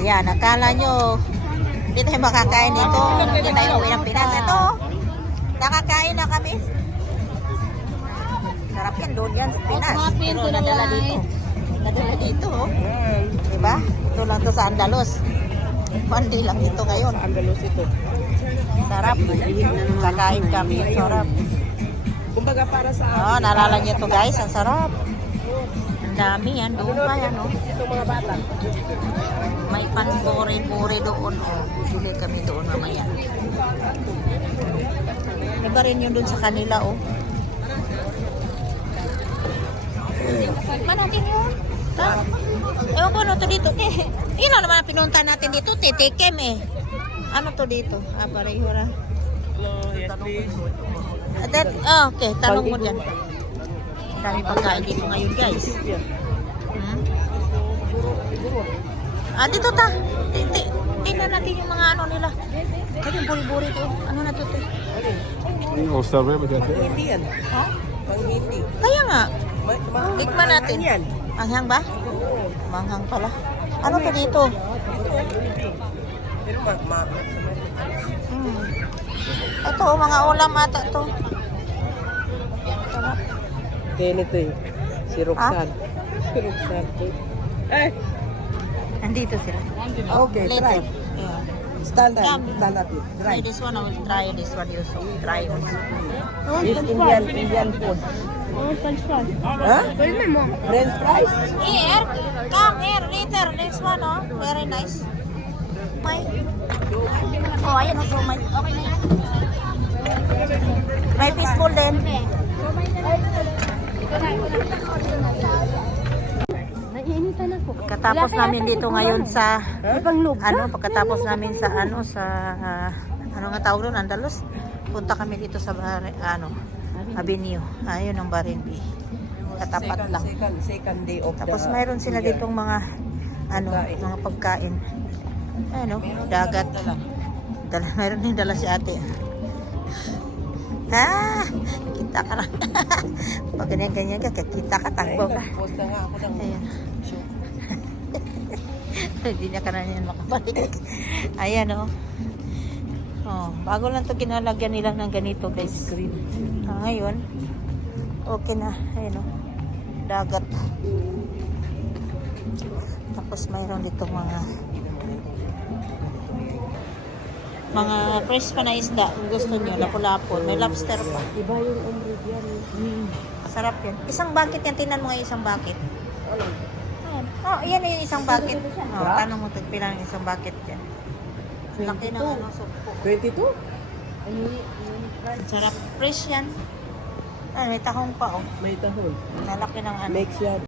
Ayan, akala nyo, hindi tayo makakain dito. Hindi tayo uwi ng Pinas. Ito, nakakain na kami. Sarap yan, doon yan sa Pinas. Pero nadala dito. Nadala dito, oh. Diba? Ito lang to sa Andalos. Mandi lang ito ngayon. Sa Andalos ito. Sarap. Kakain kami. Sarap. Kumbaga para sa Oh, naalala niyo to guys. Ang sarap. Ang dami yan. Doon pa yan, oh. itong mga bata. May panbore-bore doon. Oh, bibili kami doon mamaya. Iba rin yun doon sa kanila, oh. Tikman natin yun. Ha? Ewan ko ano to dito. Yun lang naman ang pinunta natin dito. Titikim eh. Ano to dito? Ah, pareho na. Hello, yes please. Okay, tanong mo dyan. Dami pagkain dito ngayon guys. Hmm? Ah, dito ta. Tingnan natin yung mga ano nila. Kasi yung buri-buri to. Ano na to? Yung strawberry ba dyan? Hindi yan. Ha? Pang hindi. Kaya nga. Tikman natin. Yan. Manghang ba? Manghang pala. Ano to dito? Pero Hmm. Ito, mga ulam ata to. kaya nito eh. Si Roxanne. Si Roxanne. Eh! Nandito sila. Okay, Later. try. Yeah. Stand up. Come. Stand up. Try Try. this one. I will try this one. You so try also. This Indian food. Huh? French fries? Here, come here later. This one, oh, very nice. May. Oh, ayan oh, so may. Okay na yan. May fishbowl din. Naiinitan ako. Pagkatapos namin dito ngayon sa Pangluga? pagkatapos namin sa ano nga tawag doon, Andalos. Punta kami dito sa Avenue. Ayun ang Barinbi. Katapat lang. Second day of Tapos the mayroon sila year. ditong mga mga pagkain. Ano, dagat. Mayroon din dala si ate. Kita ka lang. Pag ganyan ka, kita ka, takbo ka. Post na nga ako ng Ayan. Hindi na ka na yan makabalik. Ayan, oh. Oh, bago lang to kinalagyan nila ng ganito, guys. Ngayon, okay na. Ayan, oh. Dagat. Tapos mayroon dito mga fresh pa na isda kung gusto nyo, lapu-lapo. May lobster pa. Iba yung umri yan. Masarap yan. Isang bucket yan. Tingnan mo nga yung isang bucket. Ayan. Oh, yan yung isang bucket. Oh, tanong mo tagpilang yung isang bucket yan. Laki ng sumpo. 22? Sarap. Fresh yan. May tahong pa, oh. May tahon. Nalaki ng Mix yan.